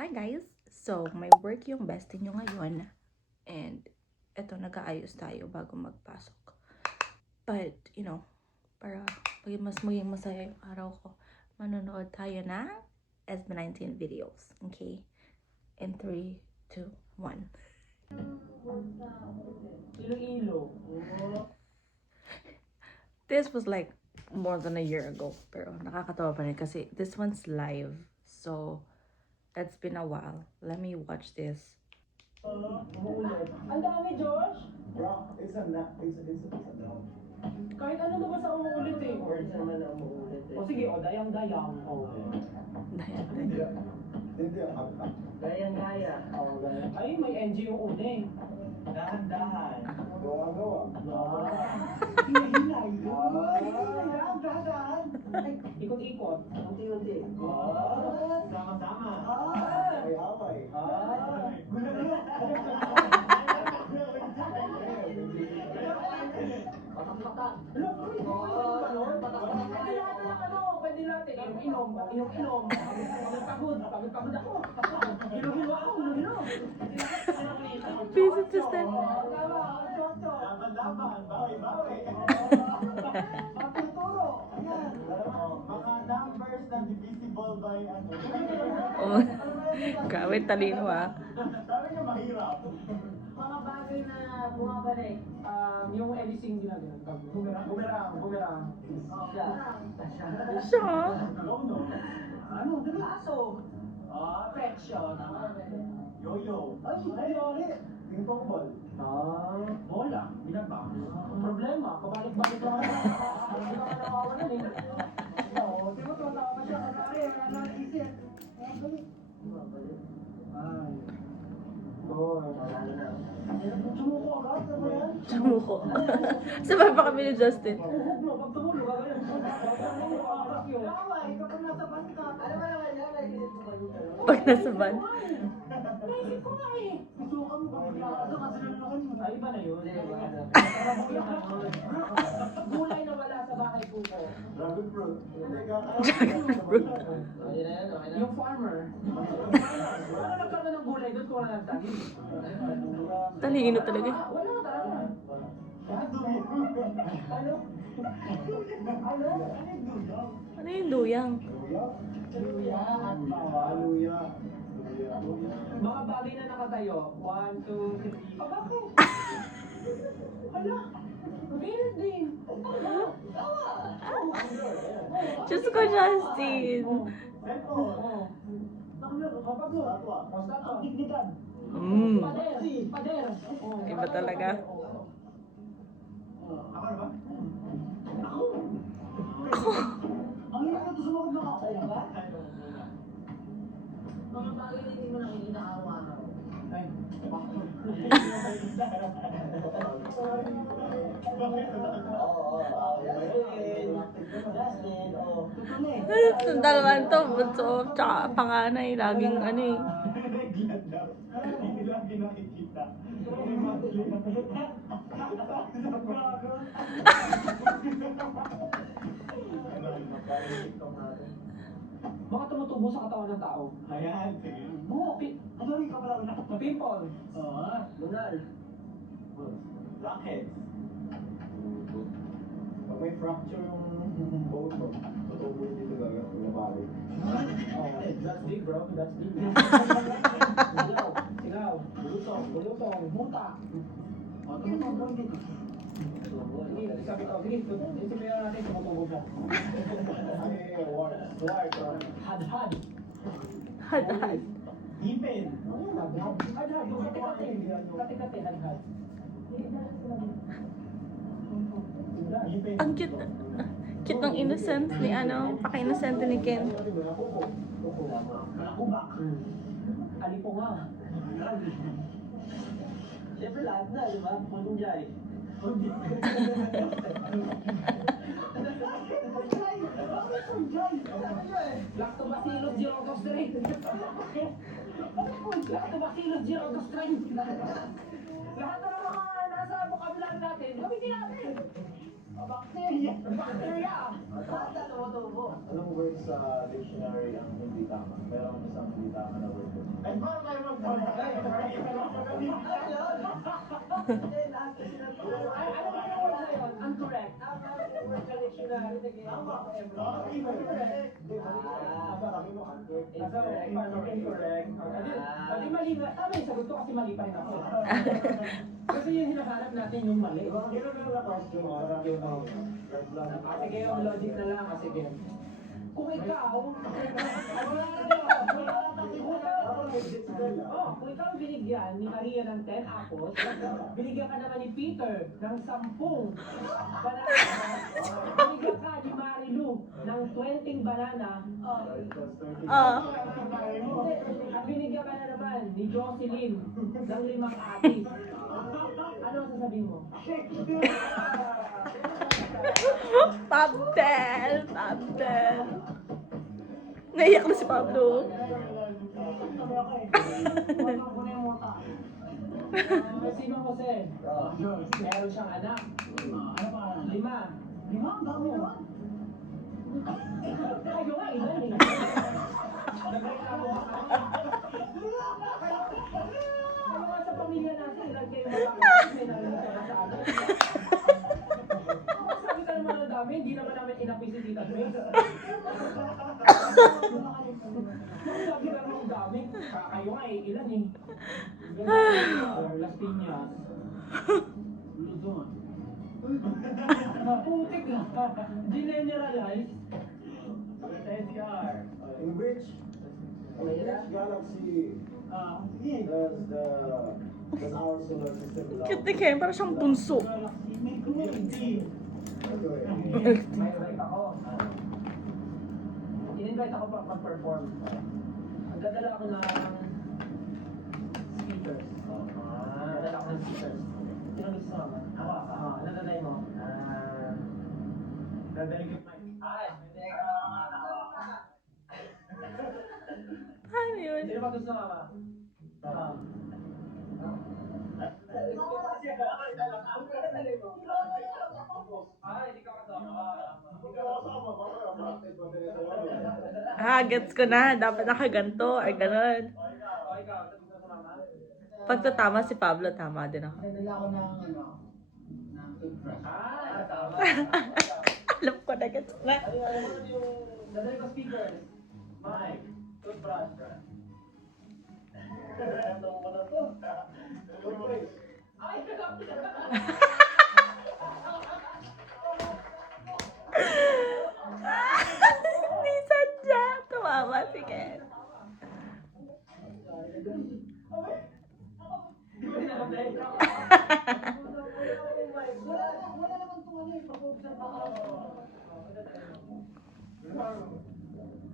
Hi guys! So, may work yung bestie nyo ngayon. And, eto, nag-aayos tayo bago magpasok. But, you know, para maging masaya yung araw ko, manonood tayo ng SB19 videos. Okay? In 3, 2, 1. Iloilo. This was like more than a year ago. Pero nakakatawa pa rin kasi this one's live. So, it's been a while. Let me watch this. Umuulit. Ang dami, Josh! Bro, it's a no. Kahit ano naman sa umuulit eh. Words naman na umuulit eh. O sige, dayang-dayang. Hindi ang kanta. Dayang-daya. Ay, may NG yung una eh. Dahan-dahan. Gawa-gawa. Hinay-hinay. Dahan-dahan. Ikot-ikot. Unti-unti. Sama-sama. Away-away. Patak-patak. Pwede natin. Inom-inom. Pagod ako. Hilo-hilo ako. Visit to stand. Laban-laban. Bawi-bawi. Matuturo. Ayan. Mga numbers na divisible by ano. Oh, grabe talino ah. Sabi niya mahirap. Mga bagay na bumabalik. Yung Elising ginagawa. Bumerang. Siya? No. Ano? Aso. Affection. Yo-yo. Ay, yori. Ping-pong ball. Bola. Binaba. Problema. Pabalik-balik lang. Hindi ka nawawalan eh. Oo. Di ba tumatawag ka siya? Kunwari, wala na isip. Ay. Sumuko agad, ano yan? Sumuko. Sabay pa kami ni Justin. Uhog mo, pag tumulog, gagawin. Laway, kapag nasa bus ka. Ano ba naman, laway, Pag nasa van. naisip ko nga eh. Susuka mo, kapag nasa kasi nanonood mo. Ay, iba na yun. Gulay na wala sa bahay po ko. Dragon fruit. Dragon fruit. Yung farmer. Ano nagkaroon ng gulay doon kung wala nagtagi? Talino talaga. Wala talaga. Ano? Ano yung duyang? Luya. Mga bagay na nakatayo. 1, 2, 3. Bakit? Hala? Building. Diyos ko, Justin. Ang dignitan. Pader. Iba talaga. Ako na ba? Ang hirap na ito sumakot na ka. Mga bagay na hindi mo nakikita araw-araw. Ay, Yung dalawan to, bunso, tsaka panganay, laging ano eh. Hindi lagi nakikita. mga tumutubo sa katawan ng tao. Ayan, sige. Ano rin ka pala na? Pimple. Oo, lunal. Blackheads. Pag may fracture yung bone mo, tutubo yung dito gagawin. Lumabalik. That's big, bro. That's big. Sigaw. Bulutong. Muta. Sige, sabi ko, sige, isipin natin tumutubo mo. Ay, ward. Hadhad. Hadhad. Ipin. Hadhad. Yung kati-kati. Hadhad. Ipin. Ang cute. Cute ng innocent ni paka-innocent ni Ken. Malakubak. Alipunga. Siyempre lahat na, di ba? Punjay. Lactobacillus gyrodostring. Lactobacillus gyrodostring. Lahat na ng mga nasa vocabulary natin, gamitin natin. Bacteria. Lahat na tumutubo. Anong word sa dictionary ang hindi tama? Merong isang hindi tama na word. Ang correct. Mali mali ba? Tama yung sagot ko kasi mali pa rin ako. Kasi yung hinahanap natin yung mali. Sige, yung logic na lang. Sige. Kung ikaw, kung ikaw binigyan ni Maria ng 10 apples, binigyan ka naman ni Peter ng 10 banana, binigyan ka ni Marilu ng 20 banana, at binigyan ka na naman ni Jocelyn ng 5 atis. Ano ang sasabihin mo? Pabdel! Pabdel! Naiyak na si Pablo. Sino Jose? Meron siyang anak. Ano pa? 5. 5? Ang dami naman. Kayo nga, ilan eh. Nagreklamo ka kami. Ano nga sa pamilya natin, ilan kayo malaki, may narinig ka sa atin. Sabi ka naman ang dami, hindi naman namin inapi si Tita Grace. Sabi ka naman ang dami, kayo nga eh, ilan eh. Las Piñas. Luzon. Putik lang. Generalize. NCR. In which galaxy does our solar system belong? Cute ni Ken, parang siyang bunso. May invite ako. In-invite ako para mag-perform. Ang dadala ako ng speakers. Dadala ako ng speakers. Sino gusto mo? Ako. Ano dadalhin mo? Dadalhin ko yung mic. Paano yun? Sino ba gusto mama? Hindi ka kasama. Gets ko na. Dapat nakaganto or ganun. Ikaw, gusto mo mama? Pag tatama si Pablo, tama din ako. Nadala ko ng toothbrush. Tama. Alam ko na, gets na. Dadalhin ko speakers. Mic. Toothbrush. Ay, Hindi sadya. Tumama si Ken.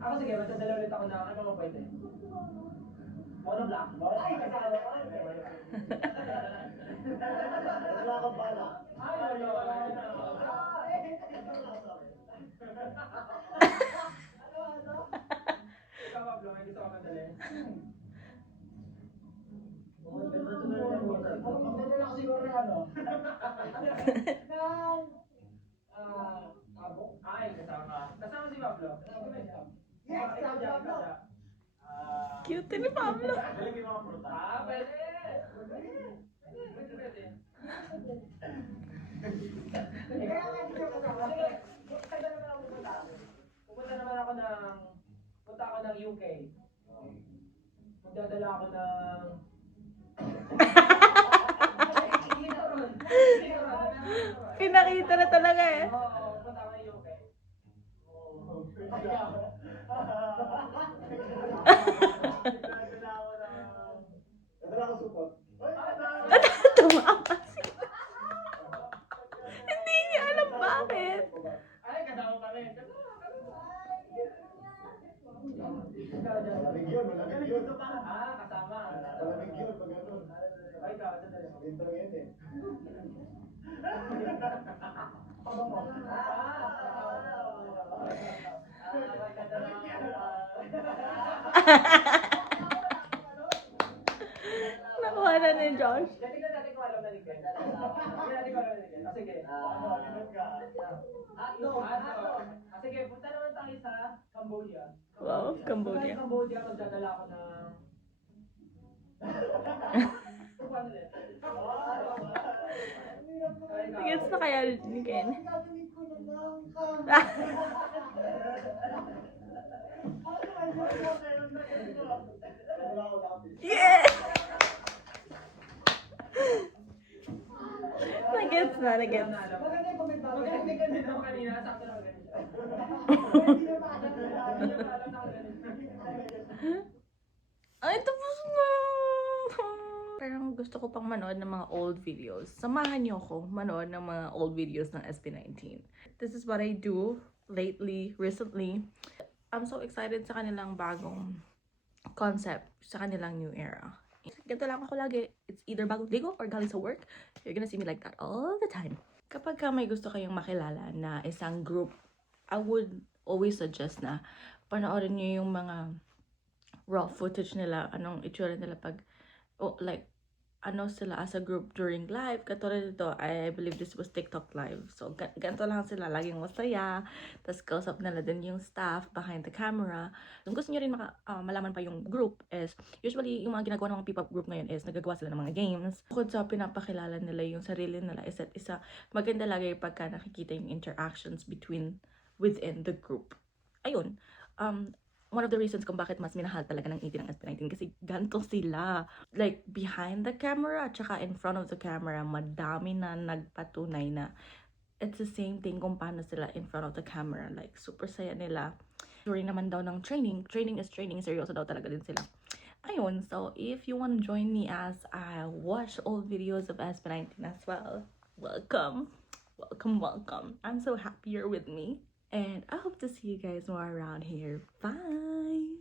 Ako sige, magdadala ulit ako na ano mo pwede? Mono black? Ay, kasama ko. Wala kang bala. Ay, wala. Ikaw, Pablo, may gusto ka madali? Nadala ko siguro ng ano. Abo? Ay, kasama. Kasama si Pablo? Yes, Ikaw dyan, ikaw dyan. Cute ni Pablo. Galing yung mga prutas. Pwede! Pwede. Kaya naman ako pupunta. Pupunta naman ako punta ako ng UK. Magdadala ako ng... Pinakita na talaga eh. Oo, punta ako ng UK. Nadala ko support. Tumama si Hindi niya alam bakit. Ay, kasama pa rin. Malamig yun, malamig yun. Kasama. Malamig yun, pag ganun. Ay, ikaw, sandali. Winter yan eh. Nakuha na ni Josh. Tingnan natin kung alam na ni Ken. Tingnan natin kung alam na ni Ken. Sige. Sige, punta naman tayo sa Cambodia. Wow, Cambodia. Sa Cambodia, magdadala ako ng... Gets na kaya ni Ken? Gagawin ko na lang ka. Yeah! Nagets na, nagets. Maganda yung komentaryo. Maganda ka din ako kanina, sakto lang ganito. Hindi na maalam na. Hindi na alam na ganito. Ay, tapos na! Parang gusto ko pang manood ng mga old videos. Samahan niyo ako manood ng mga old videos ng SB19. This is what I do lately, recently. I'm so excited sa kanilang bagong concept, sa kanilang new era. Ganito lang ako lagi. It's either bagong ligo or galing sa work. You're gonna see me like that all the time. Kapag ka may gusto kayong makilala na isang group, I would always suggest na panoorin niyo yung mga raw footage nila, anong itsura nila pag, like, ano sila as a group during live. Katulad dito, I believe this was TikTok live. So, ganito lang sila, laging masaya. Tapos, kausap nila din yung staff behind the camera. Kung gusto nyo rin malaman pa yung group is, usually, yung mga ginagawa ng mga P-pop group ngayon is, nagagawa sila ng mga games. Bukod sa pinapakilala nila yung sarili nila, isa't isa, maganda lagi pagka nakikita yung interactions within the group. Ayun, one of the reasons kung bakit mas minahal talaga ng 18 ng SB19 kasi ganito sila. Like, behind the camera at saka in front of the camera, madami na nagpatunay na it's the same thing kung paano sila in front of the camera. Like, super saya nila. During naman daw ng training is training, seryoso daw talaga din sila. Ayun, so if you want to join me as I watch old videos of SB19 as well, welcome. Welcome, welcome. I'm so happy you're with me. And I hope to see you guys more around here. Bye!